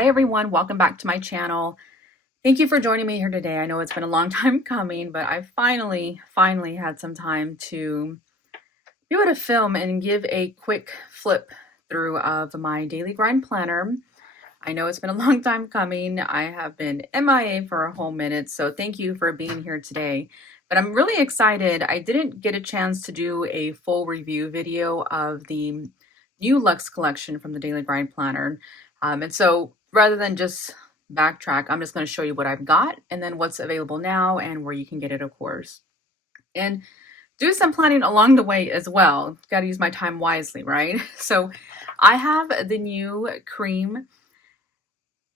Hi everyone, welcome back to my channel. Thank you for joining me here today. I know it's been a long time coming, but I finally had some time to be able to film and give a quick flip through of my daily grind planner. I know it's been a long time coming. I have been MIA for a whole minute, so thank you for being here today. But I'm really excited. I didn't get a chance to do a full review video of the new Luxe collection from the Daily Grind Planner. And so rather than just backtrack, I'm just going to show you what I've got and then what's available now and where you can get it, of course. And do some planning along the way as well. Got to use my time wisely, right? So I have the new cream.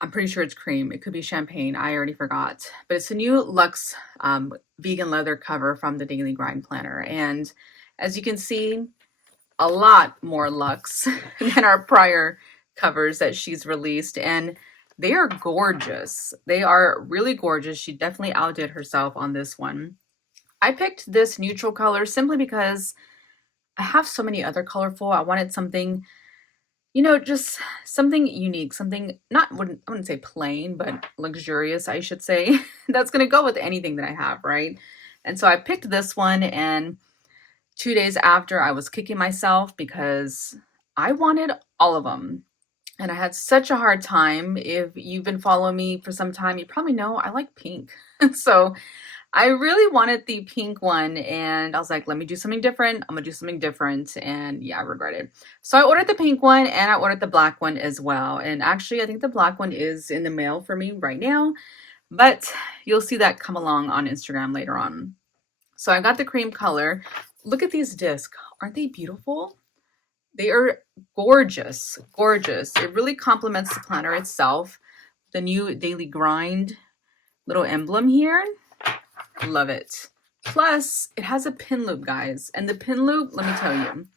I'm pretty sure it's cream. It could be champagne. I already forgot. But it's a new Luxe vegan leather cover from the Daily Grind Planner. And as you can see, a lot more Luxe than our prior covers that she's released. And they are gorgeous. They are really gorgeous. She definitely outdid herself on this one. I picked this neutral color simply because I have so many other colorful. I wanted something, just something unique, something I wouldn't say plain, but luxurious, I should say. That's going to go with anything that I have, right? And so I picked this one, and 2 days after, I was kicking myself because I wanted all of them. And I had such a hard time. If you've been following me for some time, you probably know I like pink. So I really wanted the pink one, and I was like, let me do something different. I'm gonna do something different. And yeah, I regret it. So I ordered the pink one and I ordered the black one as well. And actually, I think the black one is in the mail for me right now, but you'll see that come along on Instagram later on. So I got the cream color. Look at these discs. Aren't they beautiful? They are gorgeous, gorgeous. It really complements the planner itself. The new Daily Grind little emblem here. Love it. Plus, it has a pin loop, guys. And the pin loop, let me tell you,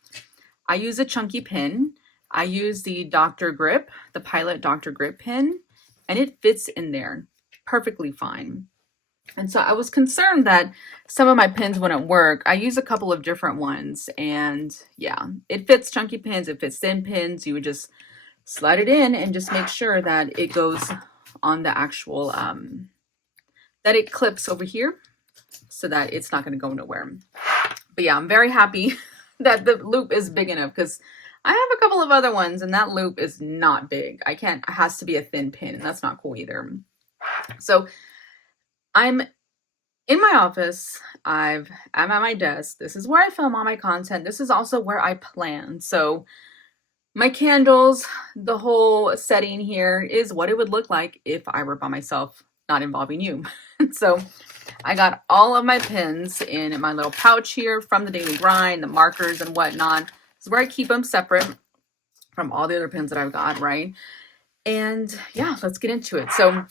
I use a chunky pin. I use the Dr. Grip, the Pilot Dr. Grip pin, and it fits in there perfectly fine. And so I was concerned that some of my pins wouldn't work. I use a couple of different ones, and yeah, it fits chunky pins, it fits thin pins. You would just slide it in and just make sure that it goes on the actual, that it clips over here so that it's not going to go nowhere. But yeah, I'm very happy that the loop is big enough because I have a couple of other ones and that loop is not big. It has to be a thin pin, and that's not cool either. So I'm in my office. I'm at my desk. This is where I film all my content. This is also where I plan. So my candles, the whole setting here is what it would look like if I were by myself, not involving you. So I got all of my pins in my little pouch here from the Daily Grind, the markers and whatnot. This is where I keep them separate from all the other pins that I've got, right? And yeah, let's get into it. So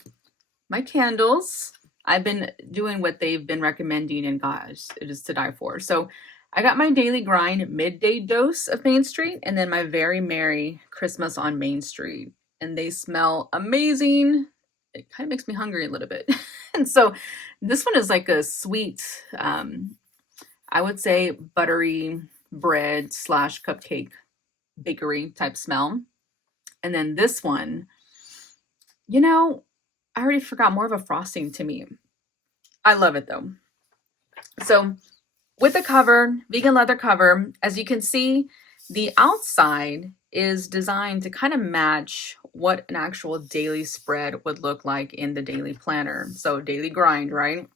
my candles, I've been doing what they've been recommending, and gosh, it is to die for. So I got my Daily Grind midday dose of Main Street and then my Very Merry Christmas on Main Street. And they smell amazing. It kind of makes me hungry a little bit. And so this one is like a sweet, I would say buttery bread / cupcake bakery type smell. And then this one, I already forgot, more of a frosting to me. I love it though. So with the cover, vegan leather cover, as you can see, the outside is designed to kind of match what an actual daily spread would look like in the daily planner. So Daily Grind, right?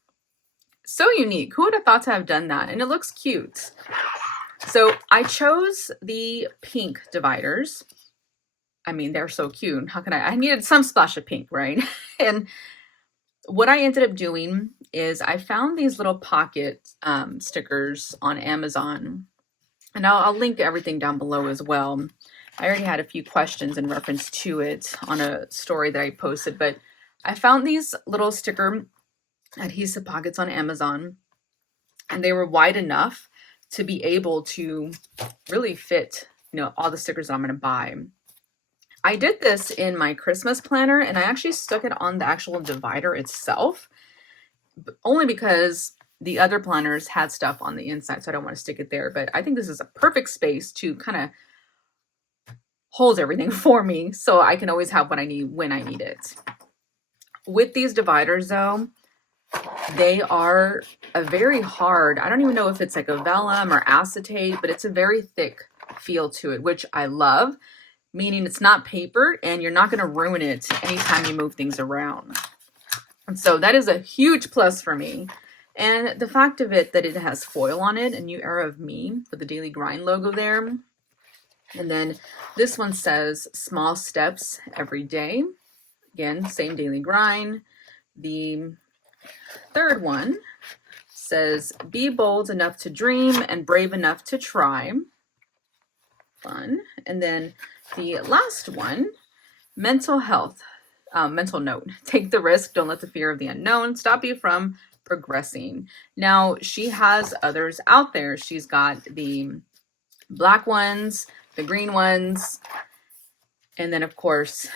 So unique. Who would have thought to have done that? And it looks cute. So I chose the pink dividers. I mean, they're so cute. How can I needed some splash of pink, right? And what I ended up doing is I found these little pocket stickers on Amazon, and I'll link everything down below as well. I already had a few questions in reference to it on a story that I posted, but I found these little sticker adhesive pockets on Amazon, and they were wide enough to be able to really fit, all the stickers that I'm going to buy. I did this in my Christmas planner, and I actually stuck it on the actual divider itself, only because the other planners had stuff on the inside, so I don't want to stick it there. But I think this is a perfect space to kind of holds everything for me, so I can always have what I need when I need it. With these dividers though, they are a very hard, I don't even know if it's like a vellum or acetate, but it's a very thick feel to it, which I love, meaning it's not papered and you're not going to ruin it anytime you move things around. And so that is a huge plus for me. And the fact of it that it has foil on it, a new era of me with the Daily Grind logo there. And then this one says small steps every day. Again, same Daily Grind. The third one says be bold enough to dream and brave enough to try. Fun. And then the last one, mental health, mental note, take the risk, don't let the fear of the unknown stop you from progressing. Now she has others out there. She's got the black ones, the green ones, and then of course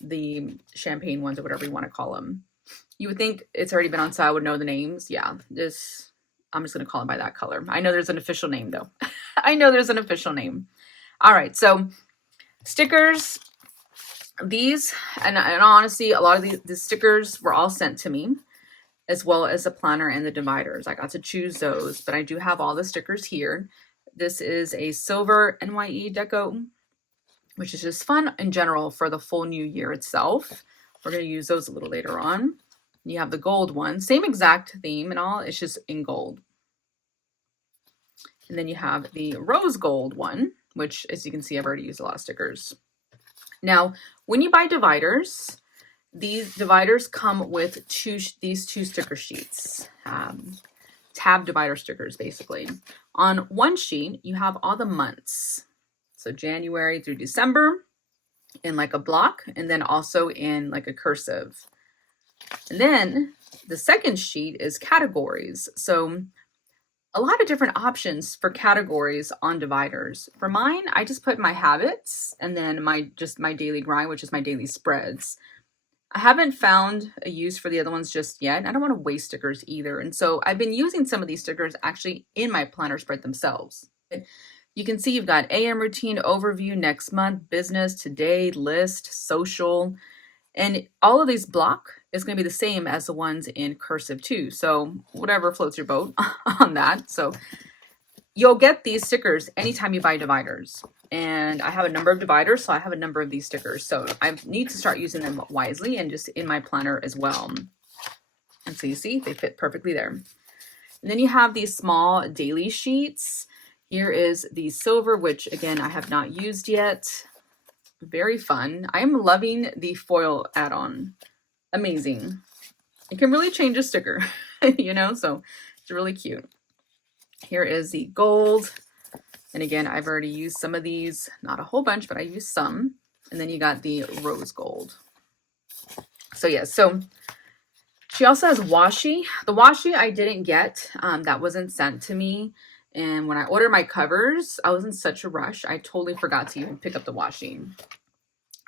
the champagne ones, or whatever you want to call them. You would think it's already been on sale, I would know the names. Yeah, I'm just going to call it by that color. I know there's an official name though. I know there's an official name. All right, so stickers, these, and honestly, a lot of these stickers were all sent to me, as well as the planner and the dividers. I got to choose those, but I do have all the stickers here. This is a silver NYE deco, which is just fun in general for the full new year itself. We're going to use those a little later on. You have the gold one, same exact theme and all, it's just in gold. And then you have the rose gold one, which, as you can see, I've already used a lot of stickers. Now, when you buy dividers, these dividers come with these two sticker sheets, tab divider stickers, basically. On one sheet, you have all the months. So January through December in like a block, and then also in like a cursive. And then the second sheet is categories. So a lot of different options for categories on dividers. For mine, I just put my habits and then my daily grind, which is my daily spreads. I haven't found a use for the other ones just yet. I don't want to waste stickers either. And so I've been using some of these stickers actually in my planner spread themselves. You can see you've got AM routine, overview, next month, business, today, list, social, and all of these block is going to be the same as the ones in cursive too. So whatever floats your boat on that. So you'll get these stickers anytime you buy dividers. And I have a number of dividers, so I have a number of these stickers. So I need to start using them wisely and just in my planner as well. And so you see, they fit perfectly there. And then you have these small daily sheets. Here is the silver, which again, I have not used yet. Very fun. I am loving the foil add-on. Amazing. It can really change a sticker, you know, so it's really cute. Here is the gold. And again, I've already used some of these, not a whole bunch, but I used some. And then you got the rose gold. So yeah, so she also has washi. The washi I didn't get, that wasn't sent to me. And when I ordered my covers, I was in such a rush. I totally forgot to even pick up the washi.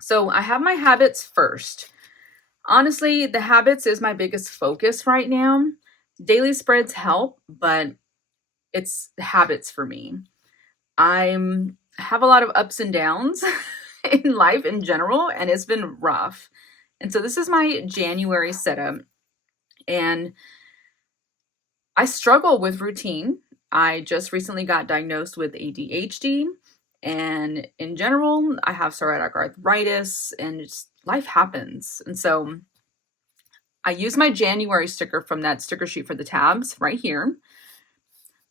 So I have my habits first. Honestly, the habits is my biggest focus right now. Daily spreads help, but it's the habits for me. I have a lot of ups and downs in life in general, and it's been rough. And so this is my January setup. And I struggle with routine. I just recently got diagnosed with ADHD, and in general, I have psoriatic arthritis, and life happens. And so I use my January sticker from that sticker sheet for the tabs right here.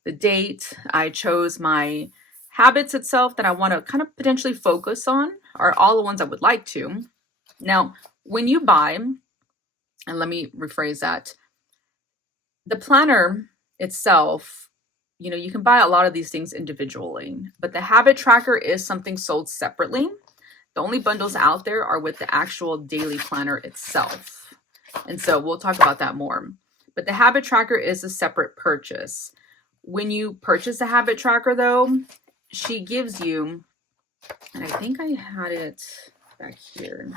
The date, I chose my habits itself that I want to kind of potentially focus on are all the ones I would like to. Now, when you buy, and let me rephrase that, the planner itself, you know, you can buy a lot of these things individually, but the habit tracker is something sold separately. The only bundles out there are with the actual daily planner itself. And so we'll talk about that more. But the habit tracker is a separate purchase. When you purchase a habit tracker though, she gives you, and I think I had it back here.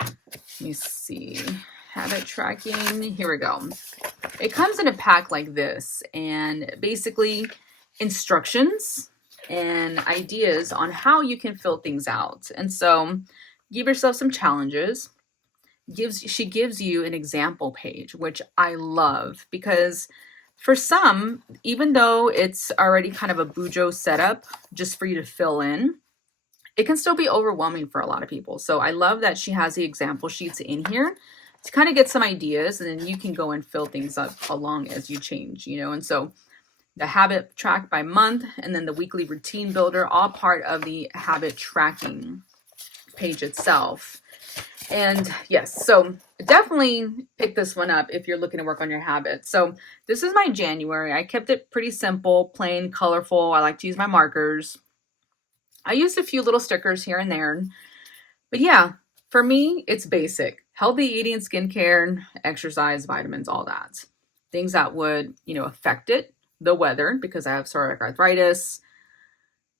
Let me see. Habit tracking. Here we go. It comes in a pack like this, and basically instructions and ideas on how you can fill things out. And so give yourself some challenges. She gives you an example page, which I love, because for some, even though it's already kind of a Bujo setup just for you to fill in, it can still be overwhelming for a lot of people. So I love that she has the example sheets in here to kind of get some ideas, and then you can go and fill things up along as you change, and so the habit track by month, and then the weekly routine builder, all part of the habit tracking page itself. And yes, so definitely pick this one up if you're looking to work on your habits. So this is my January. I kept it pretty simple, plain, colorful. I like to use my markers. I used a few little stickers here and there. But yeah, for me, it's basic. Healthy eating, skincare, exercise, vitamins, all that. Things that would, affect it. The weather, because I have psoriatic arthritis.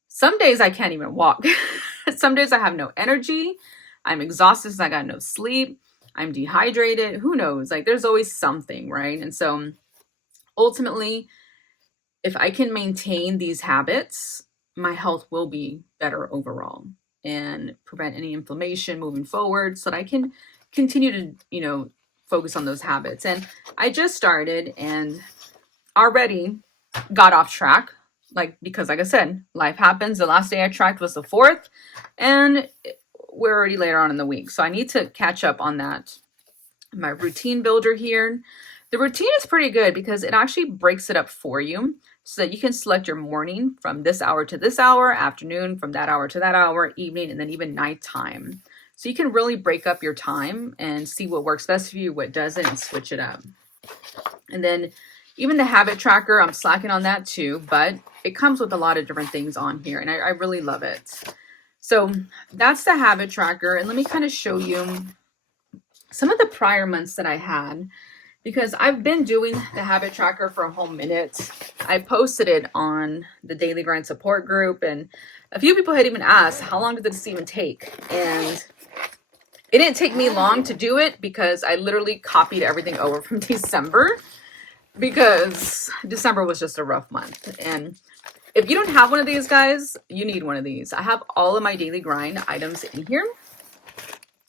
Some days I can't even walk. Some days I have no energy. I'm exhausted because I got no sleep. I'm dehydrated. Who knows? Like, there's always something, right? And so ultimately, if I can maintain these habits, my health will be better overall and prevent any inflammation moving forward so that I can continue to, focus on those habits. And I just started and already got off track, because like I said, life happens. The last day I tracked was the 4th, and we're already later on in the week. So I need to catch up on that. My routine builder here. The routine is pretty good because it actually breaks it up for you so that you can select your morning from this hour to this hour, afternoon from that hour to that hour, evening, and then even nighttime. So you can really break up your time and see what works best for you, what doesn't, and switch it up. And then even the habit tracker, I'm slacking on that too, but it comes with a lot of different things on here, and I really love it. So that's the habit tracker. And let me kind of show you some of the prior months that I had, because I've been doing the habit tracker for a whole minute. I posted it on the Daily Grind support group, and a few people had even asked, how long did this even take? And it didn't take me long to do it because I literally copied everything over from December, because December was just a rough month. And if you don't have one of these, guys, you need one of these. I have all of my Daily Grind items in here.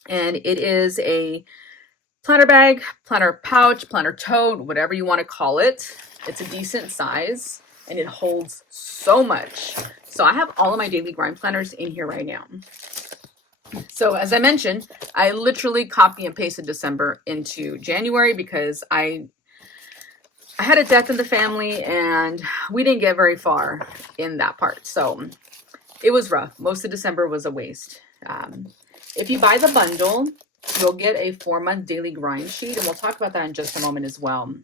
And it is a planner bag, planner pouch, planner tote, whatever you want to call it. It's a decent size and it holds so much. So I have all of my Daily Grind planners in here right now. So as I mentioned, I literally copy and pasted December into January because I had a death in the family and we didn't get very far in that part. So it was rough. Most of December was a waste. If you buy the bundle, you'll get a 4-month Daily Grind sheet, and we'll talk about that in just a moment as well.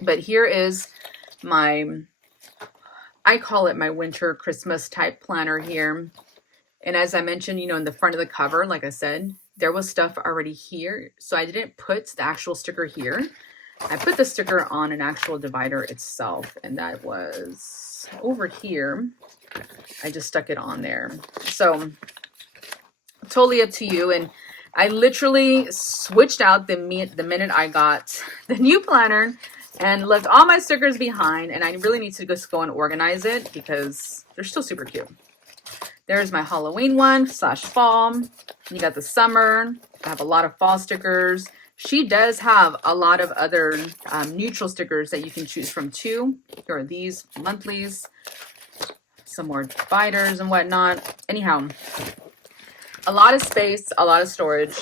But here is I call it my winter Christmas type planner here. And as I mentioned, in the front of the cover, like I said, there was stuff already here. So I didn't put the actual sticker here. I put the sticker on an actual divider itself, and that was over here. I just stuck it on there. So totally up to you. And I literally switched out the minute I got the new planner and left all my stickers behind. And I really need to just go and organize it because they're still super cute. There's my Halloween one / fall. You got the summer. I have a lot of fall stickers. She does have a lot of other neutral stickers that you can choose from too. Here are these monthlies, some more dividers and whatnot. Anyhow, a lot of space, a lot of storage.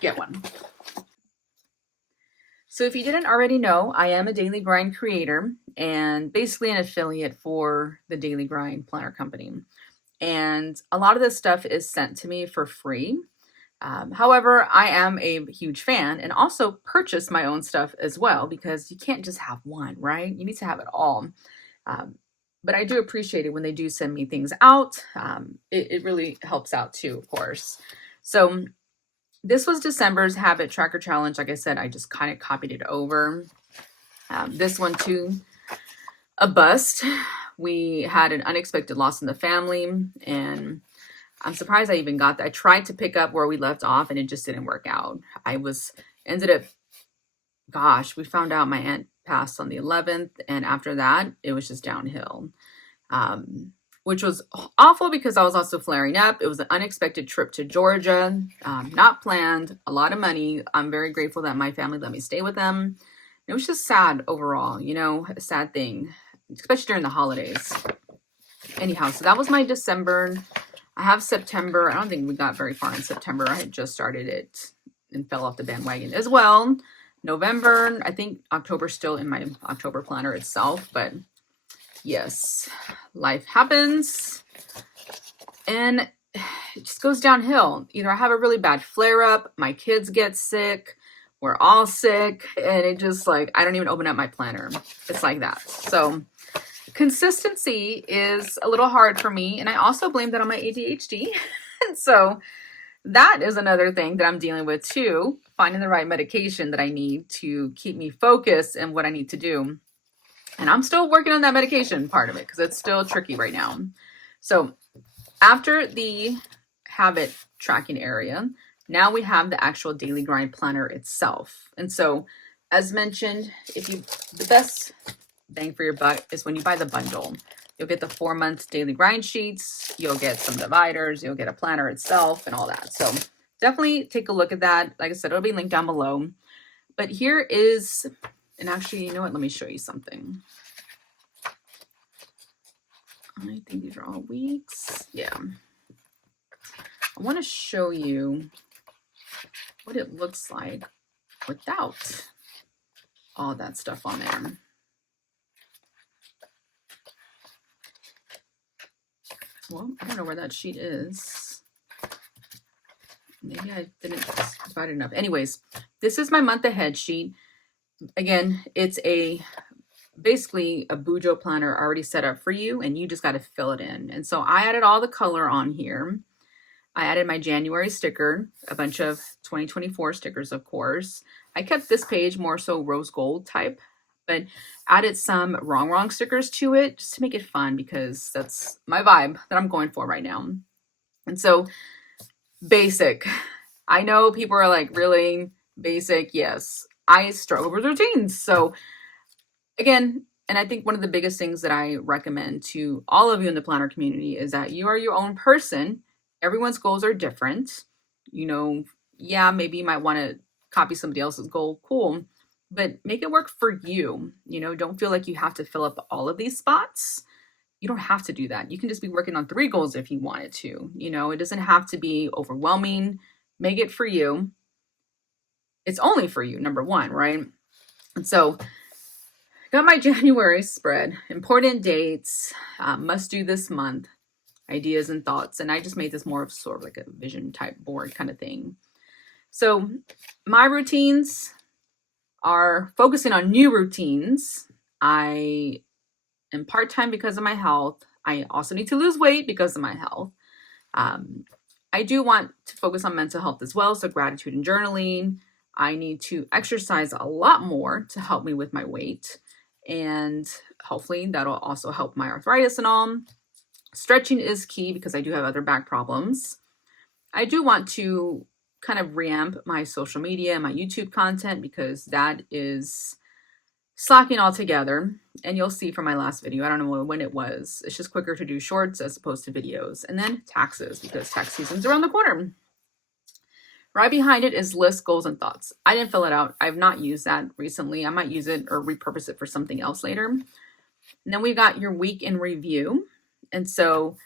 Get one. So if you didn't already know, I am a Daily Grind creator and basically an affiliate for the Daily Grind Planner Company. And a lot of this stuff is sent to me for free. However, I am a huge fan and also purchase my own stuff as well, because you can't just have one, right? You need to have it all. But I do appreciate it when they do send me things out. It really helps out too, of course. So this was December's Habit Tracker Challenge. Like I said, I just kind of copied it over. This one too, a bust. We had an unexpected loss in the family, and I'm surprised I even got that. I tried to pick up where we left off and it just didn't work out. We found out my aunt passed on the 11th, and after that, it was just downhill. which was awful because I was also flaring up. It was an unexpected trip to Georgia, not planned, a lot of money. I'm very grateful that my family let me stay with them. It was just sad overall, you know, a sad thing, especially during the holidays. Anyhow, so that was my December. I have September. I don't think we got very far in September. I had just started it and fell off the bandwagon as well. November, I think October's still in my October planner itself, but yes, life happens and it just goes downhill. Either I have a really bad flare up, my kids get sick, we're all sick, and it just like, I don't even open up my planner. It's like that. So consistency is a little hard for me. And I also blame that on my ADHD. And so that is another thing that I'm dealing with too, finding the right medication that I need to keep me focused in what I need to do. And I'm still working on that medication part of it because it's still tricky right now. So after the habit tracking area, now we have the actual daily grind planner itself. And so as mentioned, the best bang for your buck is when you buy the bundle. You'll get the 4-month daily grind sheets, you'll get some dividers, you'll get a planner itself and all that. So definitely take a look at that. Like I said, it'll be linked down below. But here is, and actually, you know what? Let me show you something. I think these are all weeks. Yeah. I want to show you what it looks like without all that stuff on there. Well, I don't know where that sheet is. Maybe I didn't divide it enough. Anyways, this is my month ahead sheet. Again, it's basically a Bujo planner already set up for you, and you just got to fill it in. And so I added all the color on here. I added my January sticker, a bunch of 2024 stickers, of course. I kept this page more so rose gold type, but added some wrong stickers to it just to make it fun because that's my vibe that I'm going for right now. And so basic. I know people are like, really basic? Yes, I struggle with routines. So again, and I think one of the biggest things that I recommend to all of you in the planner community is that you are your own person. Everyone's goals are different. You know, yeah, maybe you might want to copy somebody else's goal. Cool. But make it work for you. You know, don't feel like you have to fill up all of these spots. You don't have to do that. You can just be working on 3 goals if you wanted to. You know, it doesn't have to be overwhelming. Make it for you. It's only for you, number one, right? And so got my January spread, important dates, must do this month, ideas and thoughts. And I just made this more of sort of like a vision type board kind of thing. So my routines are focusing on new routines. I am part-time because of my health. I also need to lose weight because of my health. I do want to focus on mental health as well. So gratitude and journaling. I need to exercise a lot more to help me with my weight. And hopefully that'll also help my arthritis and all. Stretching is key because I do have other back problems. I do want to kind of reamp my social media and my YouTube content because that is slacking altogether. And you'll see from my last video, I don't know when it was. It's just quicker to do shorts as opposed to videos. And then taxes because tax season's around the corner. Right behind it is list, goals, and thoughts. I didn't fill it out. I've not used that recently. I might use it or repurpose it for something else later. And then we got your week in review. And so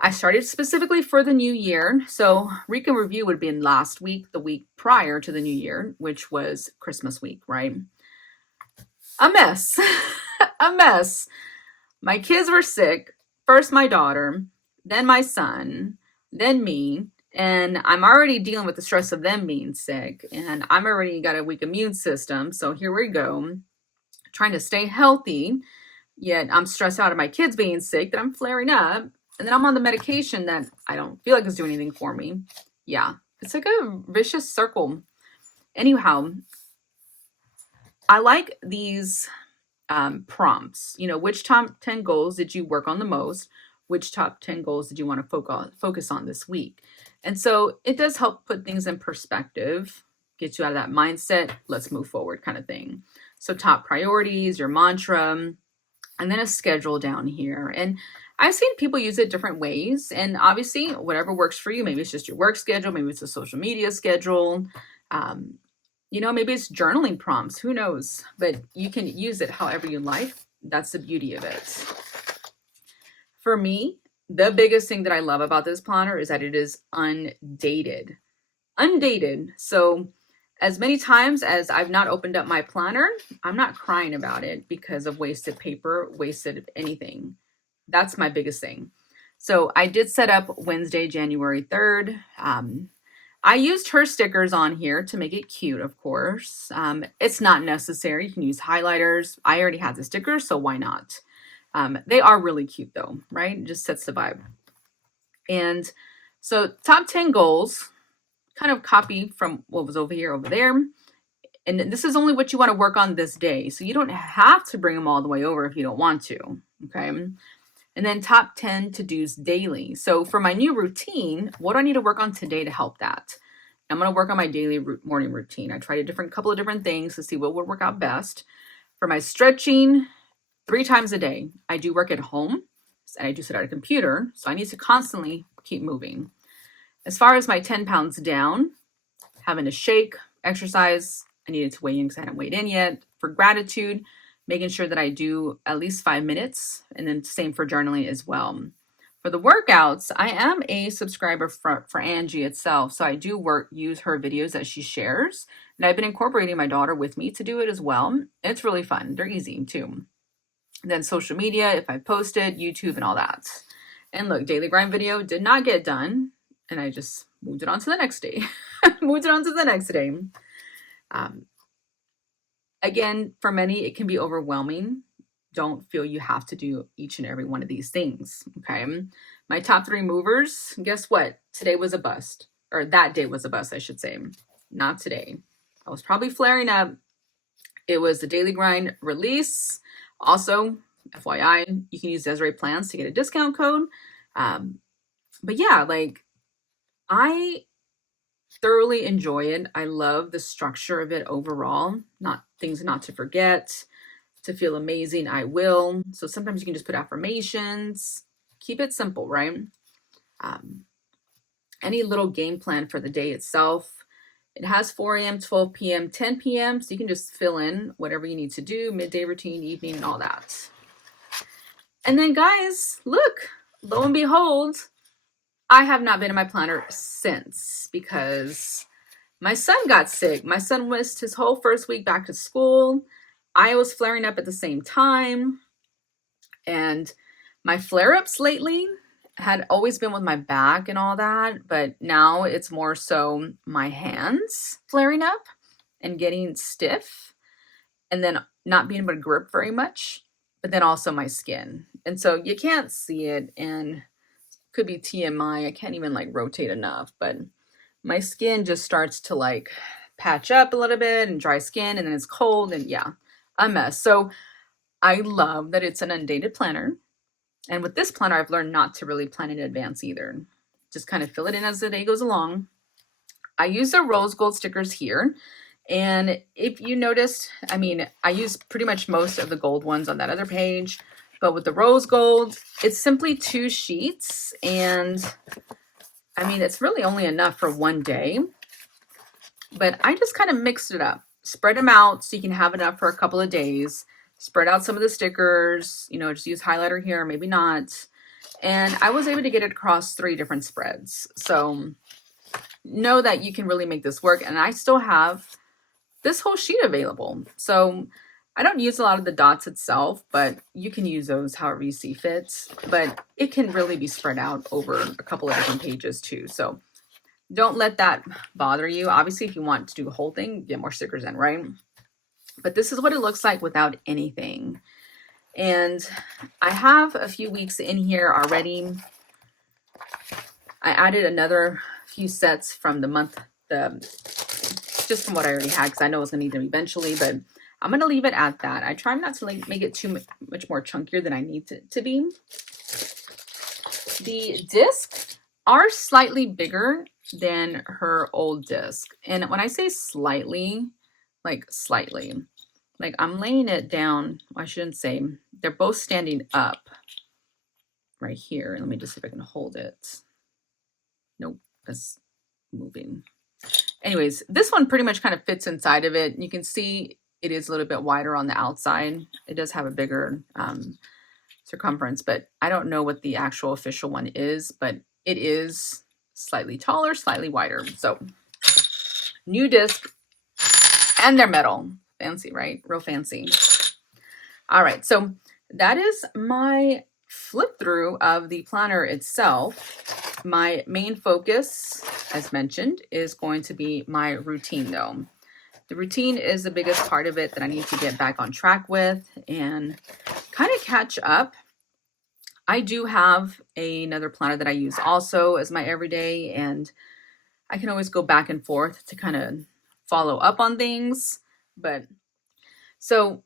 I started specifically for the new year. So week in review would have been last week, the week prior to the new year, which was Christmas week, right? A mess. A mess. My kids were sick. First my daughter, then my son, then me. And I'm already dealing with the stress of them being sick. And I'm already got a weak immune system. So here we go. Trying to stay healthy. Yet I'm stressed out of my kids being sick that I'm flaring up. And then I'm on the medication that I don't feel like is doing anything for me. Yeah, it's like a vicious circle. Anyhow, I like these prompts. You know, which top 10 goals did you work on the most? Which top 10 goals did you want to focus on this week? And so it does help put things in perspective, get you out of that mindset, let's move forward kind of thing. So top priorities, your mantra, and then a schedule down here. And I've seen people use it different ways, and obviously whatever works for you. Maybe it's just your work schedule, maybe it's a social media schedule. Um, maybe it's journaling prompts, who knows? But you can use it however you like. That's the beauty of it. For me, the biggest thing that I love about this planner is that it is undated. Undated. So as many times as I've not opened up my planner, I'm not crying about it because of wasted paper, wasted anything. That's my biggest thing. So I did set up Wednesday, January 3rd. I used her stickers on here to make it cute, of course. It's not necessary. You can use highlighters. I already had the stickers, so why not? They are really cute though, right? It just sets the vibe. And so top 10 goals, kind of copy from what was over there. And this is only what you want to work on this day. So you don't have to bring them all the way over if you don't want to, okay? And then top 10 to-dos daily. So for my new routine, what do I need to work on today to help that? I'm going to work on my daily morning routine. I tried a couple of different things to see what would work out best. For my stretching, 3 times a day. I do work at home and I do sit at a computer, so I need to constantly keep moving. As far as my 10 pounds down, having to shake, exercise, I needed to weigh in because I hadn't weighed in yet. For gratitude, making sure that I do at least 5 minutes, and then same for journaling as well. For the workouts, I am a subscriber for Angie itself, so I do use her videos that she shares, and I've been incorporating my daughter with me to do it as well. It's really fun. They're easy too. And then social media, if I posted, YouTube and all that. And look, daily grind video did not get done, and I just moved it on to the next day. Again, for many, it can be overwhelming. Don't feel you have to do each and every one of these things, okay? My top 3 movers, guess what? Today was a bust, or that day was a bust, I should say. Not today. I was probably flaring up. It was the daily grind release. Also, FYI, you can use Desireeplans to get a discount code. But yeah, like, I thoroughly enjoy it. I love the structure of it overall. Things not to forget, to feel amazing, I will. So sometimes you can just put affirmations. Keep it simple, right? Any little game plan for the day itself. It has 4 a.m., 12 p.m., 10 p.m. So you can just fill in whatever you need to do, midday routine, evening, and all that. And then guys, look, lo and behold, I have not been in my planner since because my son got sick. My son missed his whole first week back to school. I was flaring up at the same time. And my flare-ups lately had always been with my back and all that, but now it's more so my hands flaring up and getting stiff, and then not being able to grip very much, but then also my skin. And so you can't see it, and could be TMI. I can't even like rotate enough, but my skin just starts to like patch up a little bit and dry skin, and then it's cold, and yeah, a mess. So I love that it's an undated planner. And with this planner, I've learned not to really plan in advance either. Just kind of fill it in as the day goes along. I use the rose gold stickers here. And if you noticed, I use pretty much most of the gold ones on that other page. But with the rose gold, it's simply 2 sheets. And it's really only enough for one day. But I just kind of mixed it up. Spread them out so you can have enough for a couple of days. Spread out some of the stickers, just use highlighter here, maybe not. And I was able to get it across 3 different spreads. So know that you can really make this work. And I still have this whole sheet available. So I don't use a lot of the dots itself, but you can use those however you see fit. But it can really be spread out over a couple of different pages too. So don't let that bother you. Obviously, if you want to do the whole thing, get more stickers in, right? But this is what it looks like without anything. And I have a few weeks in here already. I added another few sets from the month, just from what I already had, because I know I was going to need them eventually, but I'm going to leave it at that. I try not to make it too much more chunkier than I need to be. The discs are slightly bigger than her old disc. And when I say slightly, like I'm laying it down. I shouldn't say, they're both standing up. right here. Let me just see if I can hold it. Nope, that's moving. Anyways, this one pretty much kind of fits inside of it. You can see it is a little bit wider on the outside. It does have a bigger circumference, but I don't know what the actual official one is, but it is slightly taller, slightly wider. So new disc, and they're metal. Fancy, right? Real fancy. All right, so that is my flip through of the planner itself. My main focus, as mentioned, is going to be my routine though. The routine is the biggest part of it that I need to get back on track with and kind of catch up. I do have another planner that I use also as my everyday, and I can always go back and forth to kind of follow up on things. But so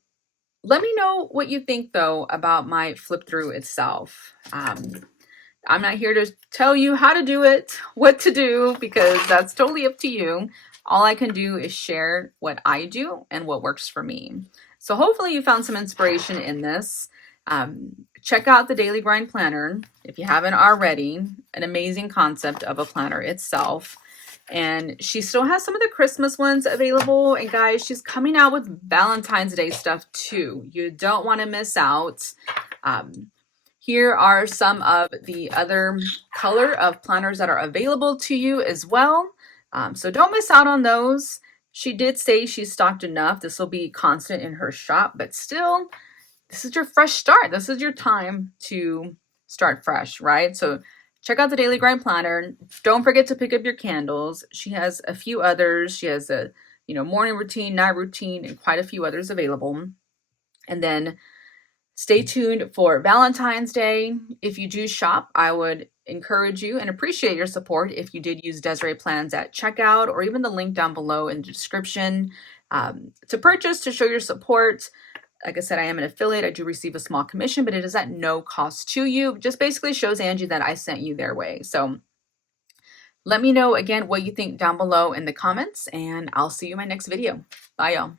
let me know what you think though about my flip through itself. I'm not here to tell you how to do it, what to do, because that's totally up to you. All I can do is share what I do and what works for me. So hopefully you found some inspiration in this. Check out the Daily Grind Planner if you haven't already. An amazing concept of a planner itself. And she still has some of the Christmas ones available. And guys, she's coming out with Valentine's Day stuff too. You don't want to miss out. Here are some of the other color of planners that are available to you as well. So don't miss out on those. She did say she's stocked enough. This will be constant in her shop, but still, this is your fresh start. This is your time to start fresh, right? So check out the Daily Grind Planner. Don't forget to pick up your candles. She has a few others. She has a morning routine, night routine, and quite a few others available. And then stay tuned for Valentine's Day. If you do shop, I would encourage you and appreciate your support if you did use Desireeplans at checkout, or even the link down below in the description to purchase, to show your support. Like I said, I am an affiliate. I do receive a small commission, but it is at no cost to you. Just basically shows Angie that I sent you their way. So let me know again what you think down below in the comments, and I'll see you in my next video. Bye, y'all.